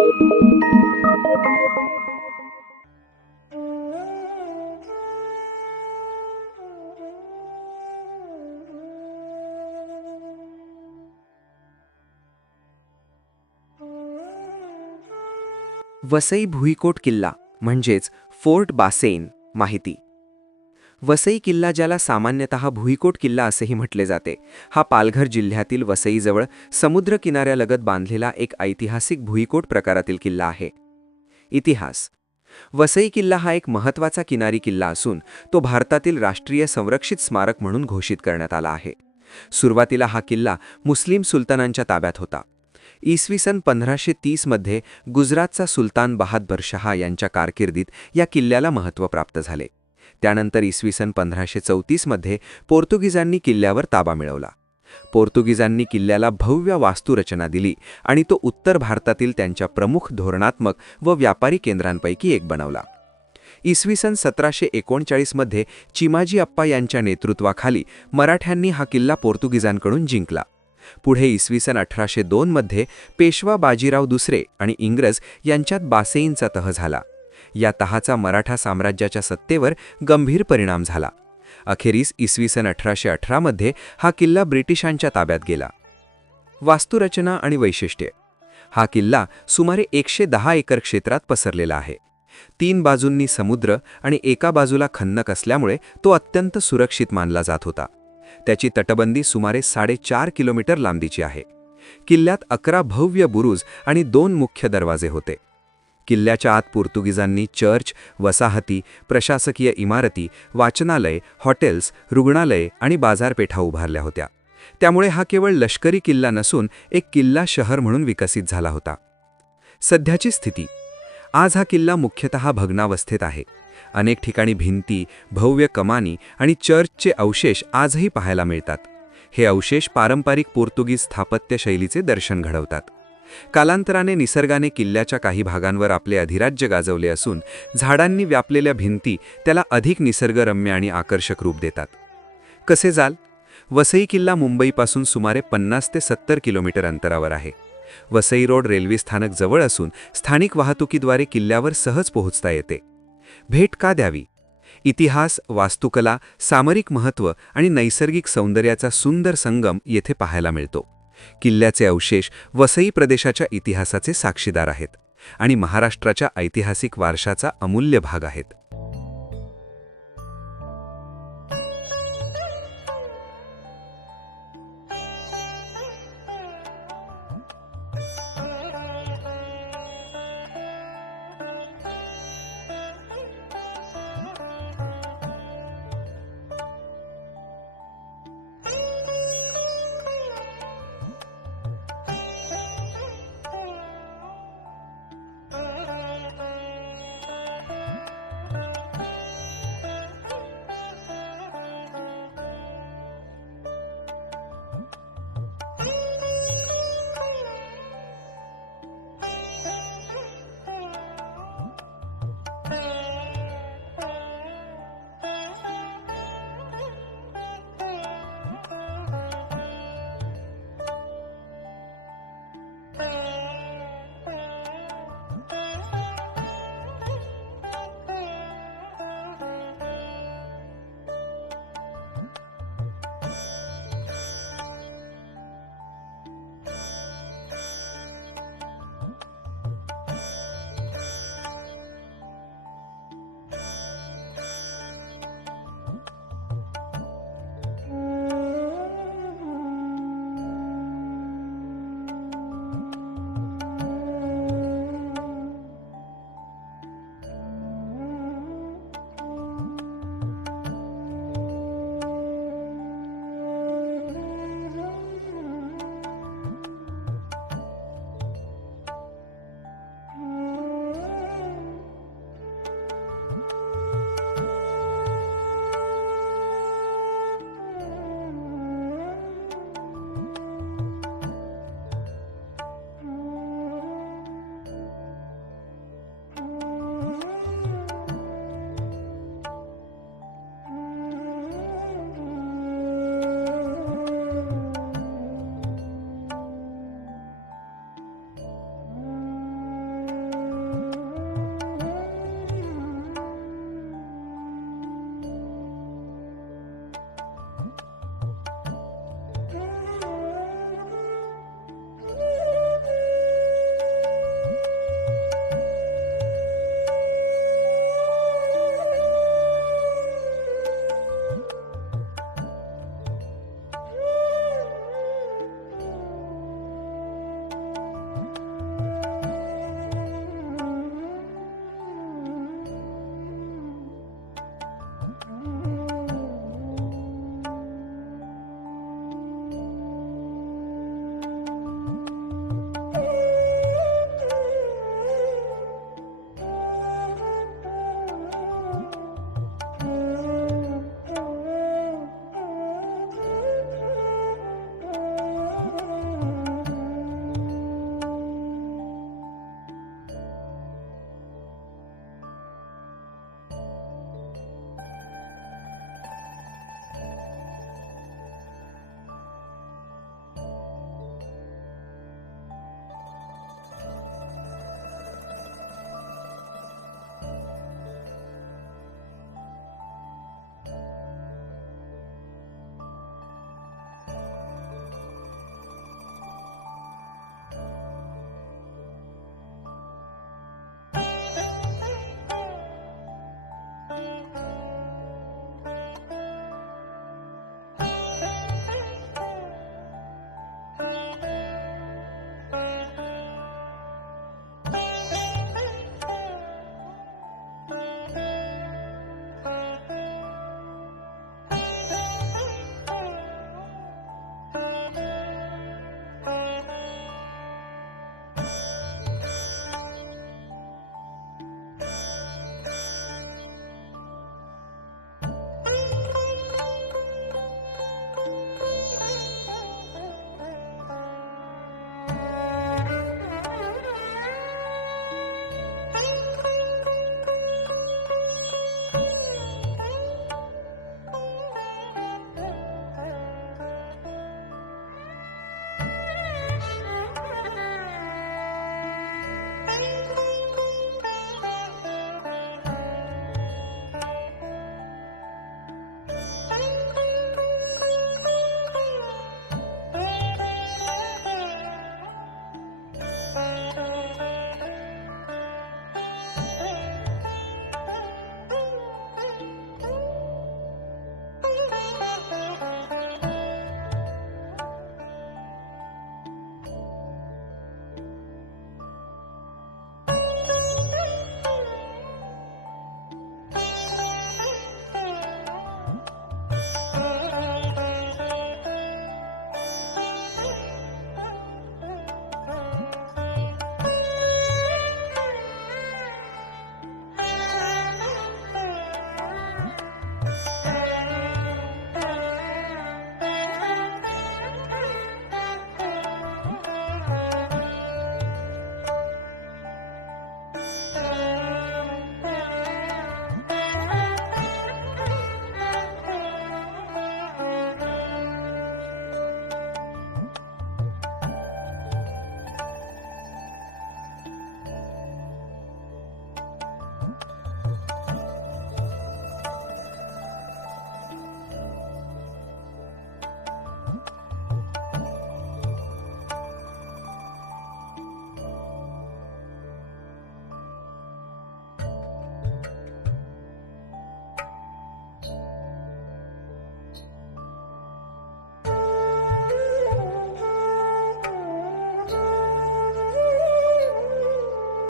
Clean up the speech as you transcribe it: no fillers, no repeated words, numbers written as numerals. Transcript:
वसई भुईकोट किल्ला म्हणजेच फोर्ट बासेन. माहिती. वसई किल्ला, ज्याला सामान्यतः भुईकोट किल्ला असेही म्हटले जाते, हा पालघर जिल्ह्यातील वसईजवळ समुद्र किनाऱ्यालगत बांधलेला एक ऐतिहासिक भुईकोट प्रकारातील किल्ला आहे. इतिहास. वसई किल्ला हा एक महत्त्वाचा किनारी किल्ला असून तो भारतातील राष्ट्रीय संरक्षित स्मारक म्हणून घोषित करण्यात आला आहे. सुरुवातीला हा किल्ला मुस्लिम सुलतानांच्या ताब्यात होता. इसवी सन 1530 मध्ये गुजरातचा सुलतान बहादर शहा यांच्या कारकिर्दीत या किल्ल्याला महत्त्व प्राप्त झाले. त्यानंतर इसवी सन 1534 मध्ये पोर्तुगीजांनी किल्ल्यावर ताबा मिळवला. पोर्तुगीजांनी किल्ल्याला भव्य वास्तुरचना दिली आणि तो उत्तर भारतातील त्यांच्या प्रमुख धोरणात्मक व व्यापारी केंद्रांपैकी एक बनवला. इसवी सन 1739 मध्ये चिमाजी अप्पा यांच्या नेतृत्वाखाली मराठ्यांनी हा किल्ला पोर्तुगीजांकडून जिंकला. पुढे इसवी सन 1802 मध्ये पेशवा बाजीराव दुसरे आणि इंग्रज यांच्यात बासेईनचा तह झाला. या तहाचा मराठा साम्राज्याच्या सत्तेवर गंभीर परिणाम झाला. अखेरीस इसवी सन 1818 मध्ये हा किल्ला ब्रिटिशांच्या ताब्यात गेला. वास्तुरचना आणि वैशिष्ट्ये. हा किल्ला सुमारे 110 एकर क्षेत्रात पसरलेला आहे. 3 बाजूंनी समुद्र आणि एका बाजूला खंदक असल्यामुळे तो अत्यंत सुरक्षित मानला जात होता. त्याची तटबंदी सुमारे 4.5 किलोमीटर लांबीची आहे. किल्ल्यात 11 भव्य बुरुज आणि 2 मुख्य दरवाजे होते. किल्ल्याच्या आत पोर्तुगीजांनी चर्च, वसाहती, प्रशासकीय इमारती, वाचनालय, हॉटेल्स, रुग्णालये आणि बाजारपेठा उभारल्या होत्या. त्यामुळे हा केवळ लष्करी किल्ला नसून एक किल्ला शहर म्हणून विकसित झाला होता. सध्याची स्थिती. आज हा किल्ला मुख्यतः भग्नावस्थेत आहे. अनेक ठिकाणी भिंती, भव्य कमानी आणि चर्चचे अवशेष आजही पाहायला मिळतात. हे अवशेष पारंपरिक पोर्तुगीज स्थापत्य शैलीचे दर्शन घडवतात. कालांतराने निसर्गाने किल्ल्याच्या काही भागांवर आपले अधिराज्य गाजवले असून झाडांनी व्यापलेल्या भिंती त्याला अधिक निसर्गरम्य आणि आकर्षक रूप देतात. कसे जाल? वसई किल्ला मुंबईपासून सुमारे 50 ते 70 किलोमीटर अंतरावर आहे. वसई रोड रेल्वे स्थानक जवळ असून स्थानिक वाहतुकीद्वारे किल्ल्यावर सहज पोहोचता येते. भेट का द्यावी? इतिहास, वास्तुकला, सामरिक महत्त्व आणि नैसर्गिक सौंदर्याचा सुंदर संगम येथे पाहायला मिळतो. किल्ल्याचे अवशेष वसई प्रदेशाच्या इतिहासाचे साक्षीदार आहेत आणि महाराष्ट्राच्या ऐतिहासिक वारशाचा अमूल्य भाग आहेत.